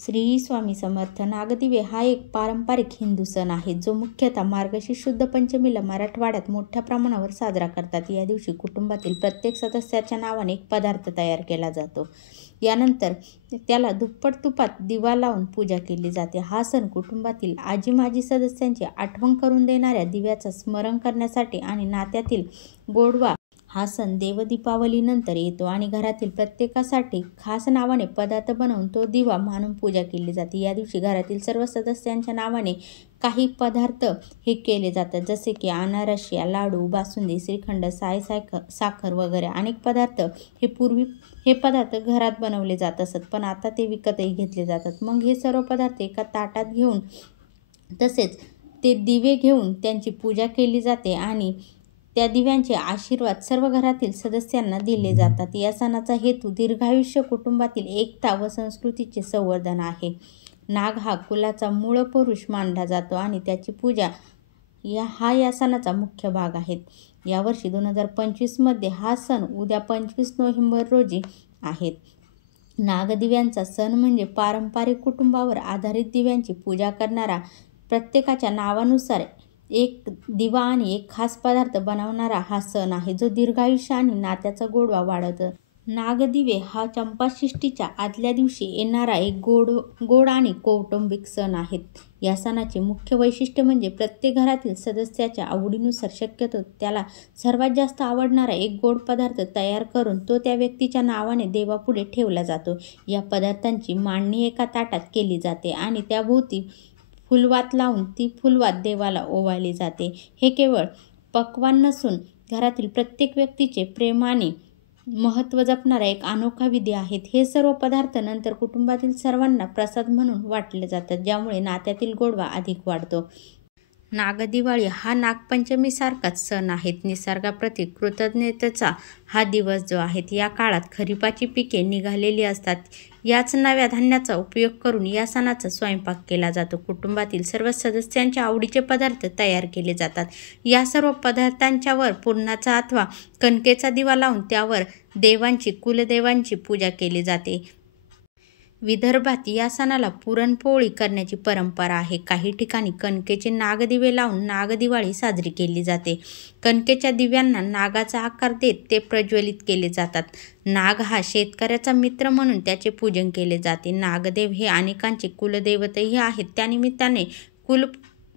श्री स्वामी समर्थ. नागदिवे हा एक पारंपरिक हिंदू सण आहे जो मुख्यतः मार्गशीर्ष शुद्ध पंचमीला मराठवाड्यात मोठ्या प्रमाणावर साजरा करतात. या दिवशी कुटुंबातील प्रत्येक सदस्याच्या नावाने एक पदार्थ तयार केला जातो. यानंतर त्याला दुप्पट तुपात दिवा लावून पूजा केली जाते. हा सण कुटुंबातील आजी माजी सदस्यांची आठवण करून देणाऱ्या दिव्याचं स्मरण करण्यासाठी आणि नात्यातील गोडवा हा सण देवदीपावलीनंतर येतो आणि घरातील प्रत्येकासाठी खास नावाने पदार्थ बनवून तो दिवा मानून पूजा केली जाते. या दिवशी घरातील सर्व सदस्यांच्या नावाने काही पदार्थ हे केले जातात, जसे की अनारसे, लाडू, बासुंदी, श्रीखंड, साखर वगैरे अनेक पदार्थ. हे पदार्थ घरात बनवले जात असत, पण आता ते विकतही घेतले जातात. मग हे सर्व पदार्थ एका ताटात घेऊन तसेच ते दिवे घेऊन त्यांची पूजा केली जाते आणि त्या दिव्यांचे आशीर्वाद सर्व घरातील सदस्यांना दिले जातात. या सणाचा हेतू दीर्घायुष्य, कुटुंबातील एकता व संस्कृतीचे संवर्धन आहे. नाग हा कुलाचा मूळ पुरुष मानला जातो आणि त्याची पूजा या सणाचा मुख्य भाग आहे. यावर्षी 2025 मध्ये हा सण उद्या 25 नोव्हेंबर रोजी आहे. नागदिव्यांचा सण म्हणजे पारंपरिक कुटुंबावर आधारित दिव्यांची पूजा करणारा, प्रत्येकाच्या नावानुसार एक दिवा आणि एक खास पदार्थ बनवणारा हा सण आहे, जो दीर्घायुष्य आणि नात्याचा गोडवा वाढवतो. नागदिवे हा चंपाषष्ठीच्या आदल्या दिवशी येणारा एक गोड आणि कौटुंबिक सण आहे. या सणाचे मुख्य वैशिष्ट्य म्हणजे प्रत्येक घरातील सदस्याच्या आवडीनुसार शक्यतो त्याला सर्वात जास्त आवडणारा एक गोड पदार्थ तयार करून तो त्या व्यक्तीच्या नावाने देवापुढे ठेवला जातो. या पदार्थांची मांडणी एका ताटात केली जाते आणि त्याभोवती फुलवात लावून ती फुलवात देवाला ओवाळली जाते. हे केवळ पक्वान्न नसून घरातील प्रत्येक व्यक्तीचे प्रेमाने महत्त्व जपणारा एक अनोखा विधी आहेत. हे सर्व पदार्थ नंतर कुटुंबातील सर्वांना प्रसाद म्हणून वाटले जातात, ज्यामुळे नात्यातील गोडवा अधिक वाढतो. नागदिवाळी हा नागपंचमीसारखाच सण आहे. निसर्गाप्रती कृतज्ञतेचा हा दिवस जो आहे. या काळात खरीपाची पिके निघालेली असतात. याच नव्या धान्याचा उपयोग करून या सणाचा स्वयंपाक केला जातो. कुटुंबातील सर्व सदस्यांच्या आवडीचे पदार्थ तयार केले जातात. या सर्व पदार्थांच्या वर पुरणाचा अथवा कणकेचा दिवा लावून त्यावर कुलदेवांची पूजा केली जाते. विदर्भात या सणाला पुरणपोळी करण्याची परंपरा आहे. काही ठिकाणी कणकेचे नागदिवे लावून नागदिवाळी साजरी केली जाते. कणकेच्या दिव्यांना नागाचा आकार देत ते प्रज्वलित केले जातात. नाग हा शेतकऱ्याचा मित्र म्हणून त्याचे पूजन केले जाते. नागदेव हे अनेकांचे कुलदैवतही आहेत. त्यानिमित्ताने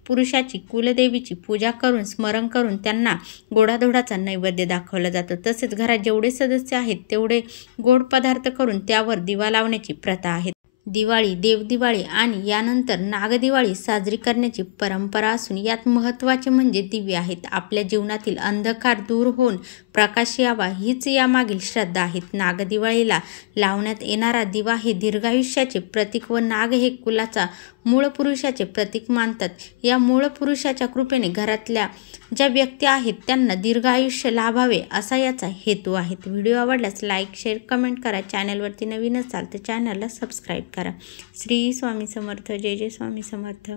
पुरुषाची कुलदेवीची पूजा करून स्मरण करून त्यांना गोडाधोडाचा नैवेद्य दाखवला जातो. तसेच घरात जेवढे सदस्य आहेत तेवढे गोड पदार्थ करून त्यावर दिवा लावण्याची प्रथा आहे. दिवाळी, देवदिवाळी आणि यानंतर नागदिवाळी साजरी करण्याची परंपरा असून यात महत्त्वाचे म्हणजे दिवे आहेत. आपल्या जीवनातील अंधकार दूर होऊन प्रकाश यावा हीच यामागील श्रद्धा आहे. नागदिवाळीला लावण्यात येणारा दिवा हे दीर्घायुष्याचे प्रतीक व नाग हे कुलाचा मूळ पुरुषाचे प्रतीक मानतात. या मूळ पुरुषाच्या कृपेने घरातल्या ज्या व्यक्ती आहेत त्यांना दीर्घ आयुष्य लाभावे असा याचा हेतू आहे. व्हिडिओ आवडल्यास लाईक, शेअर, कमेंट करा. चॅनलवरती नवीन असाल तर चॅनलला सबस्क्राईब करा. श्री स्वामी समर्थ. जय जय स्वामी समर्थ.